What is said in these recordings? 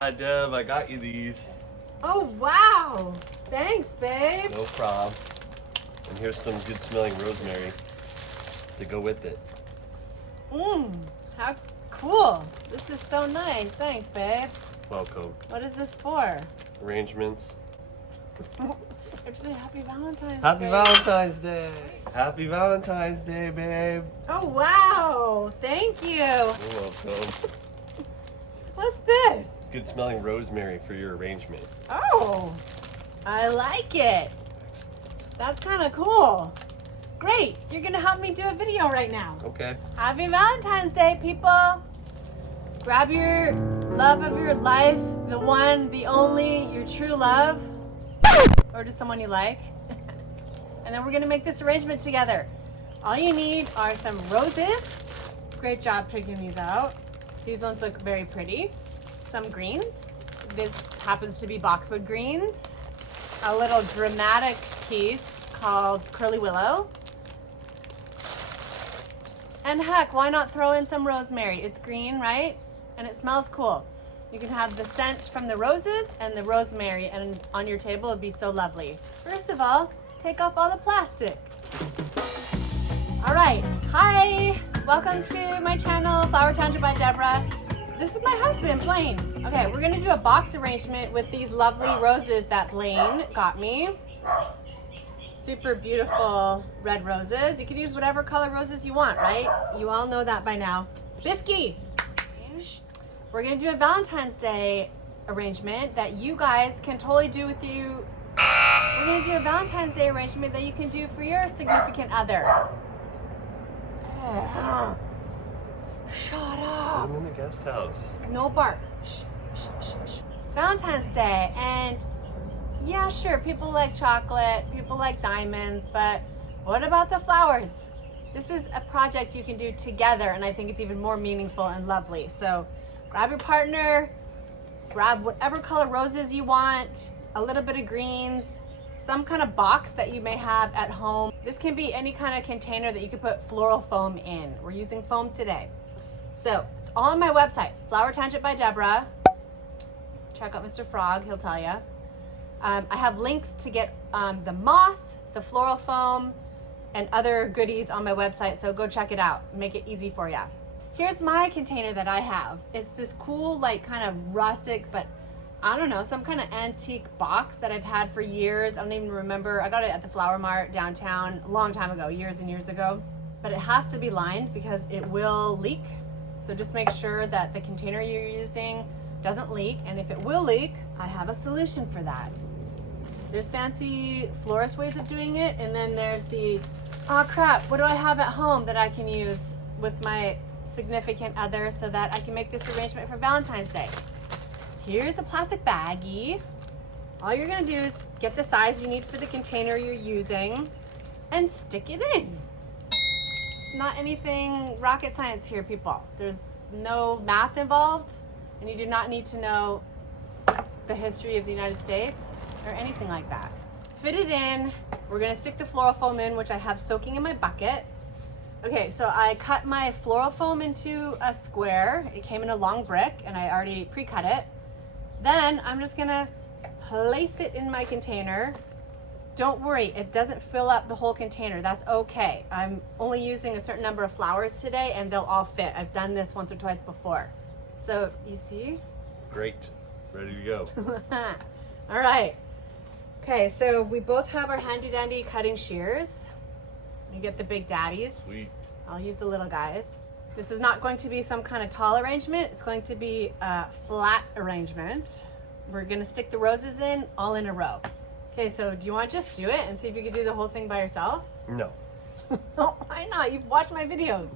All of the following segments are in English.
Hi Deb, I got you these. Oh wow! Thanks, babe. No problem. And here's some good smelling rosemary to go with it. How cool. This is so nice. Thanks, babe. Welcome. What is this for? Arrangements. I just say Happy Valentine's Happy Day. Valentine's Day. Happy Valentine's Day, babe. Oh wow! Thank you. You're welcome. What's this? Good smelling rosemary for your arrangement. Oh, I like it. That's kind of cool. Great. You're gonna help me do a video right now. Okay. Happy Valentine's Day, people. Grab your love of your life, the one, the only, your true love, or just someone you like. And then we're gonna make this arrangement together. All you need are some roses. Great job picking these out. These ones look very pretty. Some greens. This happens to be boxwood greens. A little dramatic piece called Curly Willow. And heck, why not throw in some rosemary? It's green, right? And it smells cool. You can have the scent from the roses and the rosemary, and on your table it'd be so lovely. First of all, take off all the plastic. All right, hi, welcome to my channel, Flower Tangent by Debora. This is my husband, Blaine. Okay, we're gonna do a box arrangement with these lovely roses that Blaine got me. Super beautiful red roses. You can use whatever color roses you want, right? You all know that by now. Bisky! We're gonna do a Valentine's Day arrangement that you guys can totally do with you. We're gonna do a Valentine's Day arrangement that you can do for your significant other. Shut up. I'm in the guest house. No bark. Shh, shh, shh, shh. Valentine's Day, and yeah, sure, people like chocolate, people like diamonds, but what about the flowers? This is a project you can do together, and I think it's even more meaningful and lovely. So grab your partner, grab whatever color roses you want, a little bit of greens, some kind of box that you may have at home. This can be any kind of container that you can put floral foam in. We're using foam today. So it's all on my website, Flower Tangent by Debora. Check out Mr. Frog, he'll tell you. I have links to get the moss, the floral foam, and other goodies on my website, so go check it out. Make it easy for you. Here's my container that I have. It's this cool, like kind of rustic, but I don't know, some kind of antique box that I've had for years. I don't even remember. I got it at the Flower Mart downtown a long time ago, years and years ago. But it has to be lined because it will leak. So just make sure that the container you're using doesn't leak. And if it will leak, I have a solution for that. There's fancy florist ways of doing it. And then there's the, oh crap, what do I have at home that I can use with my significant other so that I can make this arrangement for Valentine's Day? Here's a plastic baggie. All you're gonna do is get the size you need for the container you're using and stick it in. It's not anything rocket science here, people. There's no math involved, and you do not need to know the history of the United States or anything like that. Fit it in. We're gonna stick the floral foam in, which I have soaking in my bucket. Okay, so I cut my floral foam into a square. It came in a long brick, and I already pre-cut it. Then I'm just gonna place it in my container. Don't worry, it doesn't fill up the whole container. That's okay. I'm only using a certain number of flowers today, and they'll all fit. I've done this once or twice before. So, you see? Great. Ready to go. All right. Okay, so we both have our handy dandy cutting shears. You get the big daddies. Sweet. I'll use the little guys. This is not going to be some kind of tall arrangement. It's going to be a flat arrangement. We're gonna stick the roses in all in a row. Okay, so do you want to just do it and see if you can do the whole thing by yourself? No. Oh, why not? You've watched my videos.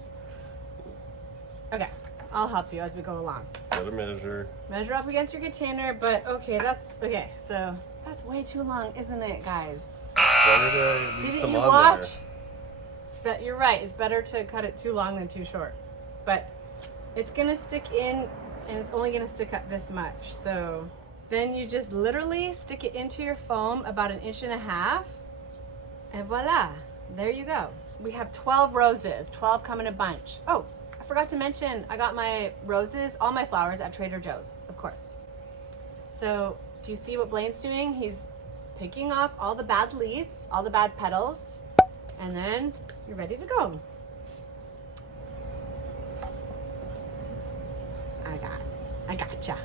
Okay, I'll help you as we go along. Gotta measure. Measure up against your container, but okay, so that's way too long, isn't it, guys? Better to leave Didn't some you on watch? there. You're right, it's better to cut it too long than too short. But it's gonna stick in, and it's only gonna stick up this much. So then you just literally stick it into your foam about 1.5 inches, and voila, there you go. We have 12 roses, 12 come in a bunch. Oh, I forgot to mention, I got my roses, all my flowers at Trader Joe's, of course. So do you see what Blaine's doing? He's picking off all the bad leaves, all the bad petals, and then you're ready to go. I gotcha.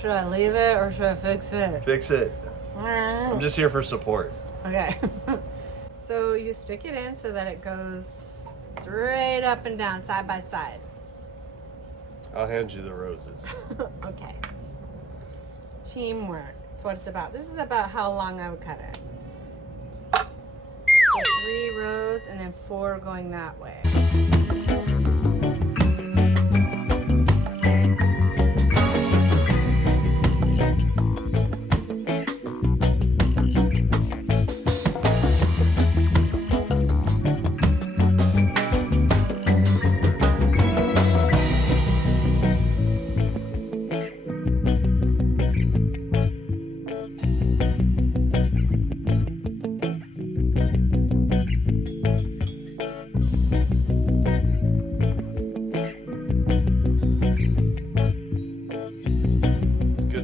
Should I leave it or should I fix it? Fix it. I'm just here for support. Okay. So you stick it in so that it goes straight up and down, side by side. I'll hand you the roses. Okay. Teamwork. That's what it's about. This is about how long I would cut it. So 3 rows and then 4 going that way.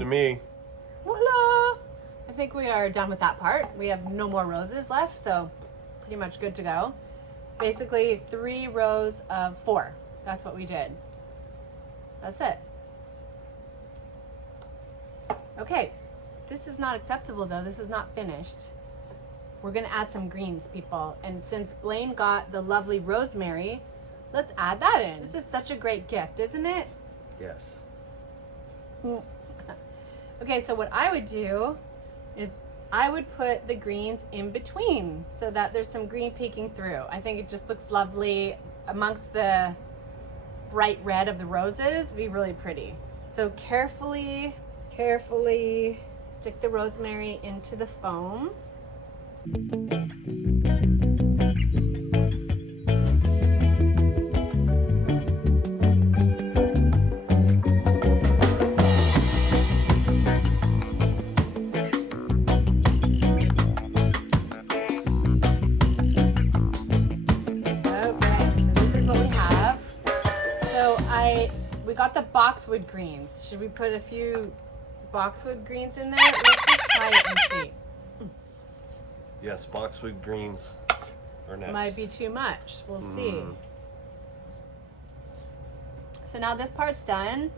Me. Voila! I think we are done with that part. We have no more roses left, so pretty much good to go. Basically 3 rows of 4. That's what we did. That's it. Okay, this is not acceptable though. This is not finished. We're gonna add some greens, people. And since Blaine got the lovely rosemary, let's add that in. This is such a great gift, isn't it? Yes. Okay, so what I would do is I would put the greens in between so that there's some green peeking through. I think it just looks lovely amongst the bright red of the roses. It'd be really pretty. So carefully stick the rosemary into the foam. Got the boxwood greens. Should we put a few boxwood greens in there? Let's just try it and see. Yes, boxwood greens are next. Might be too much. We'll see. So now this part's done.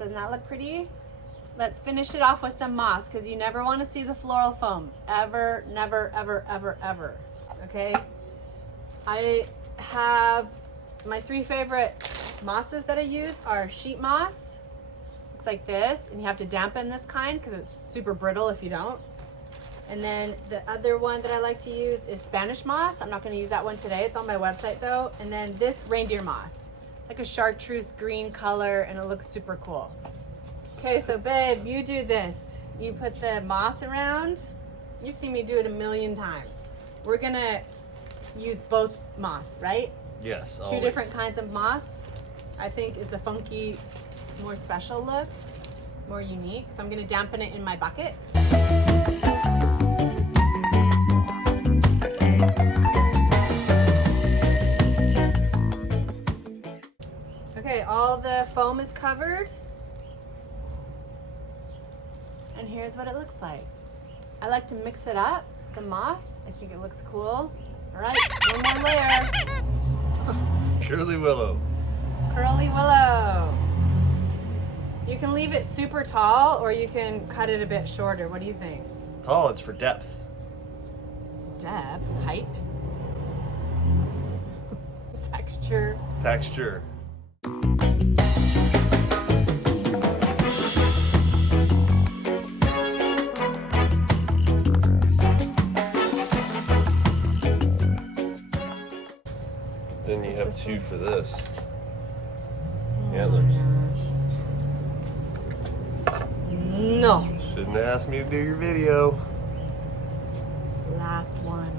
Doesn't that look pretty? Let's finish it off with some moss because you never want to see the floral foam. Ever, never, ever, ever, ever. Okay? I have my 3 favorite mosses that I use are sheet moss. Looks like this, and you have to dampen this kind because it's super brittle if you don't. And then the other one that I like to use is Spanish moss. I'm not going to use that one today. It's on my website though. And then this reindeer moss. It's like a chartreuse green color and it looks super cool. Okay, so babe, you do this. You put the moss around. You've seen me do it a million times. We're gonna use both moss, right? Yes, Two always. different kinds of moss. I think is a funky, more special look, more unique. So I'm gonna dampen it in my bucket. Okay, all the foam is covered. And here's what it looks like. I like to mix it up, the moss. I think it looks cool. All right, one more layer. Curly willow. Curly willow. You can leave it super tall or you can cut it a bit shorter. What do you think? Tall, it's for depth. Depth, height, texture. Texture. Then you have 2 for this. Antlers. No. Shouldn't have asked me to do your video. Last one.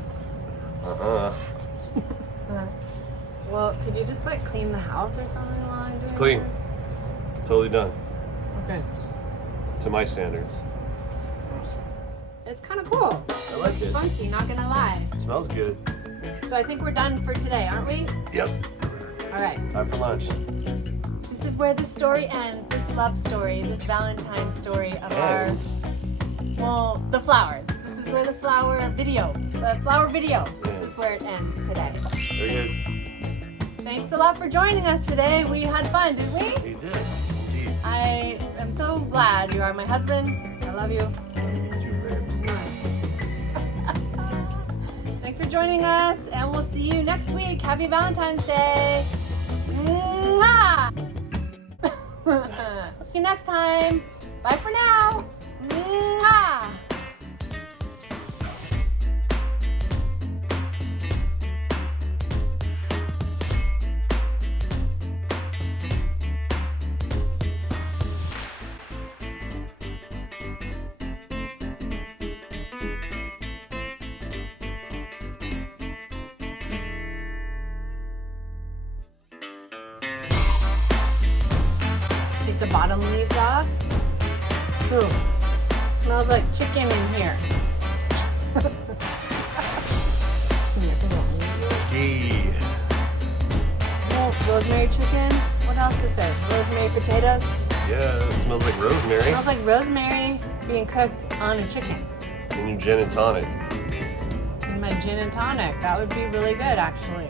Well, could you just like clean the house or something while I'm doing It's clean. that? Totally done. Okay. To my standards. It's kind of cool. I like It's it. funky, not gonna lie. Smells good. So I think we're done for today, aren't we? Yep. All right. Time for lunch. This This is where the story ends. This love story, this Valentine story of our, well, the flowers. This is where the flower video, this is where it ends today. Very good. Thanks a lot for joining us today. We had fun, didn't we? We did, indeed. I am so glad you are my husband. I love you. Too rare. Thanks for joining us, and we'll see you next week. Happy Valentine's Day. Mwah! See you next time. Bye for now. Mwah! Take the bottom leaves off. Ooh, smells like chicken in here. Yay. Oh, rosemary chicken. What else is there? Rosemary potatoes. Yeah, it smells like rosemary. Smells like rosemary being cooked on a chicken. And your gin and tonic. And my gin and tonic. That would be really good, actually.